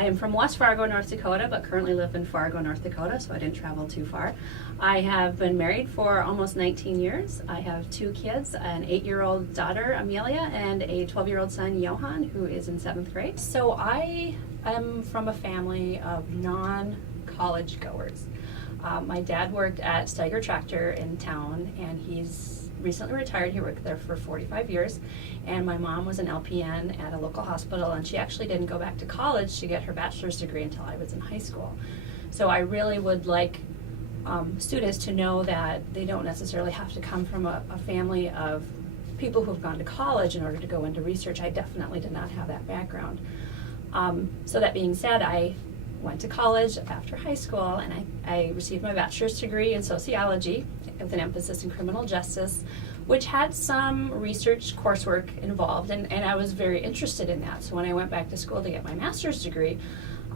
I am from West Fargo, North Dakota, but currently live in Fargo, North Dakota, so I didn't travel too far. I have been married for almost 19 years. I have 2 kids, an 8-year-old daughter, Amelia, and a 12-year-old son, Johan, who is in 7th grade. So I am from a family of non-college goers. My dad worked at Untitled Chapter in town, and he's recently retired. He worked there for 45 years. And my mom was an LPN at a local hospital, and she actually didn't go back to college to get her bachelor's degree until I was in high school. So I really would like students to know that they don't necessarily have to come from a family of people who've gone to college in order to go into research. I definitely did not have that background. So that being said, I went to college after high school, and I received my bachelor's degree in sociology with an emphasis in criminal justice, which had some research coursework involved, and I was very interested in that. So when I went back to school to get my master's degree,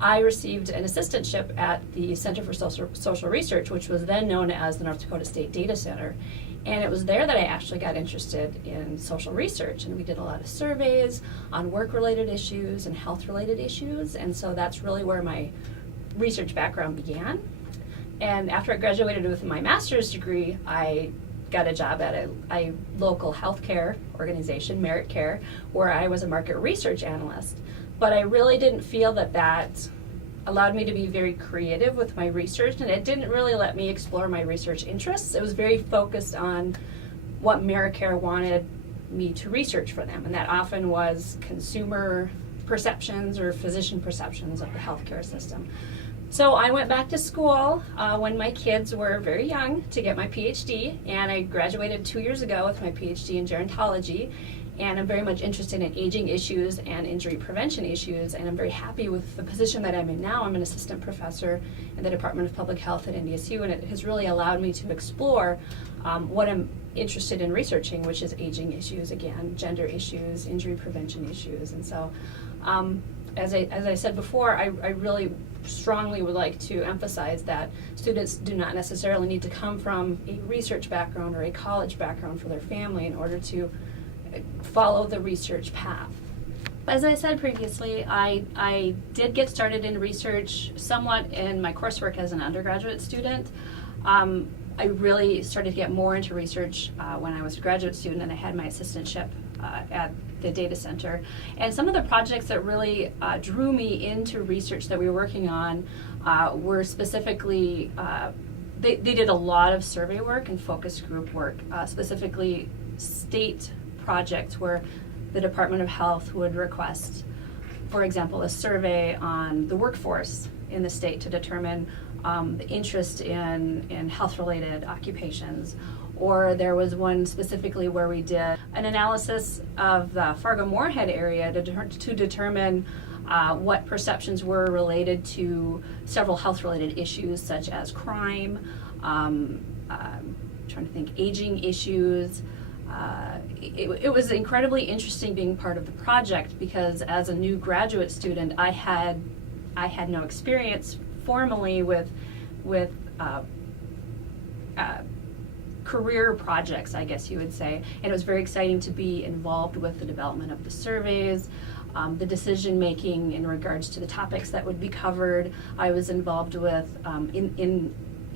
I received an assistantship at the Center for Social Research, which was then known as the North Dakota State Data Center. And it was there that I actually got interested in social research, and we did a lot of surveys on work-related issues and health-related issues, and so that's really where my research background began. And after I graduated with my master's degree, I got a job at a local healthcare organization, Merit Care, where I was a market research analyst. But I really didn't feel that allowed me to be very creative with my research, and it didn't really let me explore my research interests. It was very focused on what Medicare wanted me to research for them, and that often was consumer perceptions or physician perceptions of the healthcare system. So I went back to school when my kids were very young to get my PhD, and I graduated 2 years ago with my PhD in gerontology. And I'm very much interested in aging issues and injury prevention issues, and I'm very happy with the position that I'm in now. I'm an assistant professor in the Department of Public Health at NDSU, and it has really allowed me to explore what I'm interested in researching, which is aging issues, again, gender issues, injury prevention issues. And so, as I said before, I really strongly would like to emphasize that students do not necessarily need to come from a research background or a college background for their family in order to follow the research path. As I said previously, I did get started in research somewhat in my coursework as an undergraduate student. I really started to get more into research when I was a graduate student, and I had my assistantship at the data center. And some of the projects that really drew me into research that we were working on were specifically, they did a lot of survey work and focus group work, specifically state projects where the Department of Health would request, for example, a survey on the workforce in the state to determine the interest in health-related occupations. Or there was one specifically where we did an analysis of the Fargo-Moorhead area to determine what perceptions were related to several health-related issues such as crime, aging issues. It was incredibly interesting being part of the project because as a new graduate student, I had no experience formally with career projects, I guess you would say, and it was very exciting to be involved with the development of the surveys, the decision making in regards to the topics that would be covered. I was involved with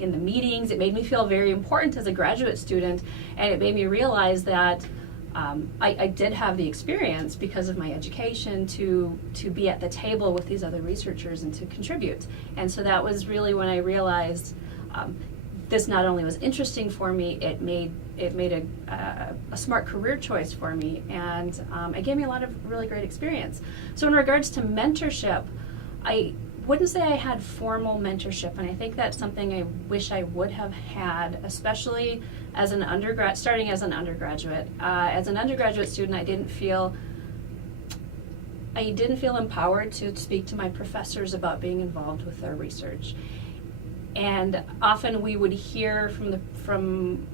in the meetings. It made me feel very important as a graduate student, and it made me realize that I did have the experience because of my education to be at the table with these other researchers and to contribute. And so that was really when I realized this not only was interesting for me, it made a smart career choice for me, and it gave me a lot of really great experience. So in regards to mentorship, I wouldn't say I had formal mentorship, and I think that's something I wish I would have had, especially as an starting as an undergraduate. As an undergraduate student, I didn't feel empowered to speak to my professors about being involved with their research. And often we would hear from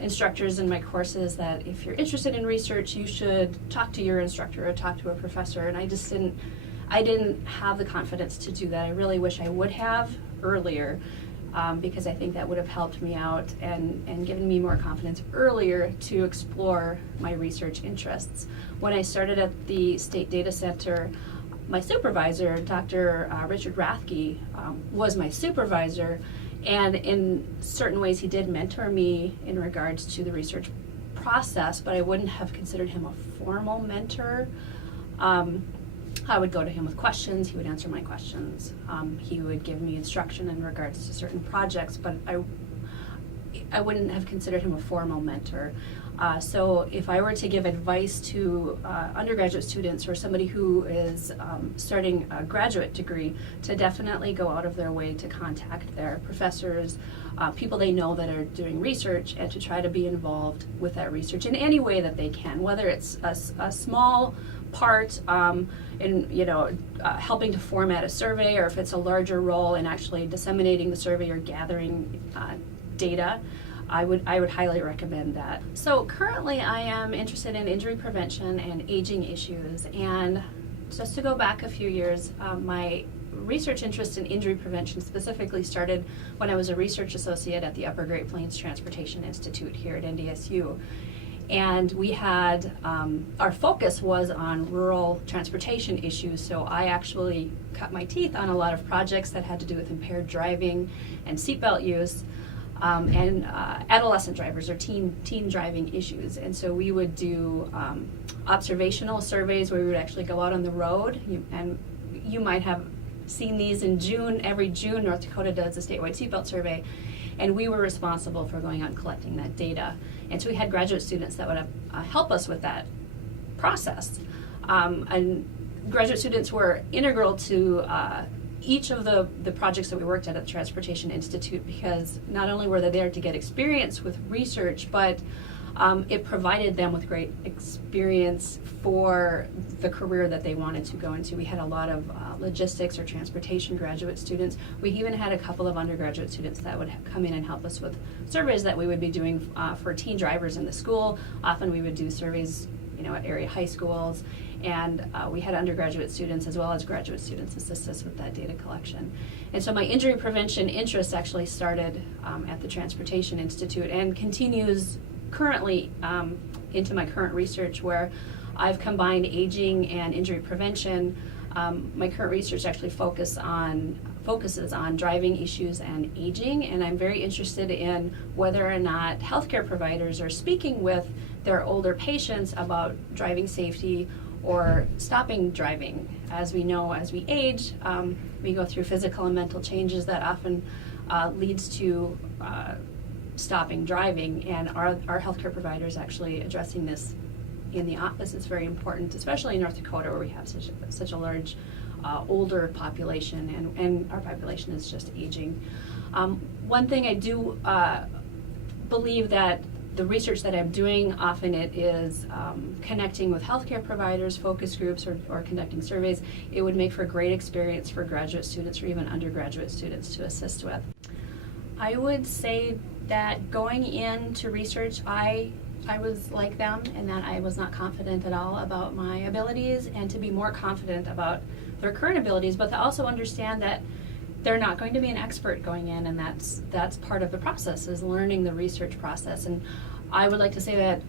instructors in my courses that if you're interested in research, you should talk to your instructor or talk to a professor, and I didn't have the confidence to do that. I really wish I would have earlier, because I think that would have helped me out and given me more confidence earlier to explore my research interests. When I started at the State Data Center, my supervisor, Dr. Richard Rathke, was my supervisor, and in certain ways he did mentor me in regards to the research process, but I wouldn't have considered him a formal mentor. I would go to him with questions, he would answer my questions, he would give me instruction in regards to certain projects, but I wouldn't have considered him a formal mentor. So if I were to give advice to undergraduate students or somebody who is starting a graduate degree, to definitely go out of their way to contact their professors, people they know that are doing research, and to try to be involved with that research in any way that they can, whether it's a small part in helping to format a survey, or if it's a larger role in actually disseminating the survey or gathering data. I would highly recommend that. So currently I am interested in injury prevention and aging issues, and just to go back a few years, my research interest in injury prevention specifically started when I was a research associate at the Upper Great Plains Transportation Institute here at NDSU. And we had, our focus was on rural transportation issues, so I actually cut my teeth on a lot of projects that had to do with impaired driving and seatbelt use. And adolescent drivers or teen driving issues. And so we would do observational surveys where we would actually go out on the road, and you might have seen these in June. Every June, North Dakota does a statewide seatbelt survey, and we were responsible for going out and collecting that data. And so we had graduate students that would help us with that process. And graduate students were integral to each of the projects that we worked at the Transportation Institute, because not only were they there to get experience with research, but it provided them with great experience for the career that they wanted to go into. We had a lot of logistics or transportation graduate students. We even had a couple of undergraduate students that would come in and help us with surveys that we would be doing for teen drivers in the school. Often we would do surveys at area high schools, and we had undergraduate students as well as graduate students assist us with that data collection. And so my injury prevention interest actually started at the Transportation Institute and continues currently into my current research, where I've combined aging and injury prevention. My current research actually focuses on driving issues and aging, and I'm very interested in whether or not healthcare providers are speaking with their older patients about driving safety or stopping driving. As we know, as we age, we go through physical and mental changes that often leads to stopping driving, and our healthcare providers actually addressing this in the office is very important, especially in North Dakota, where we have such a large older population, and our population is just aging. One thing I do believe that the research that I'm doing, often it is connecting with healthcare providers, focus groups, or conducting surveys. It would make for a great experience for graduate students or even undergraduate students to assist with. I would say that going into research, I was like them in that I was not confident at all about my abilities, and to be more confident about their current abilities, but to also understand that they're not going to be an expert going in, and that's part of the process, is learning the research process. And I would like to say that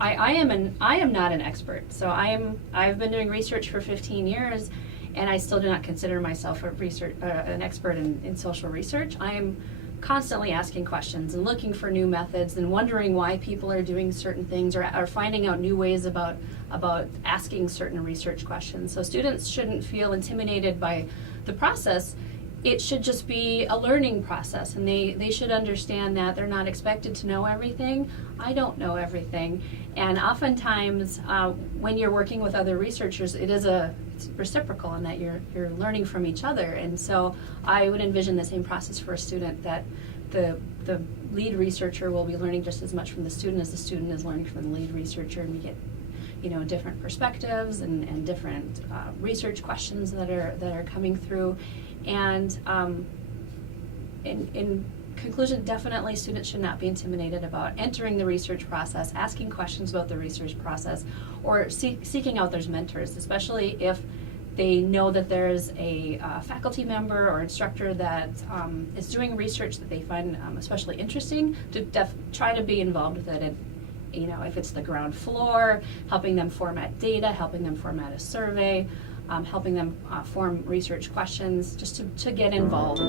I am not an expert. So I've been doing research for 15 years, and I still do not consider myself an expert in social research. I am constantly asking questions and looking for new methods and wondering why people are doing certain things, or finding out new ways about asking certain research questions. So students shouldn't feel intimidated by the process. It should just be a learning process, and they should understand that they're not expected to know everything. I don't know everything, and oftentimes when you're working with other researchers, it's reciprocal in that you're learning from each other. And so I would envision the same process for a student, that the lead researcher will be learning just as much from the student as the student is learning from the lead researcher, and we get different perspectives and different research questions that are coming through. And in conclusion, definitely students should not be intimidated about entering the research process, asking questions about the research process, or seeking out those mentors, especially if they know that there's a faculty member or instructor that is doing research that they find especially interesting, to try to be involved with it. And, if it's the ground floor, helping them format data, helping them format a survey, helping them form research questions just to get involved.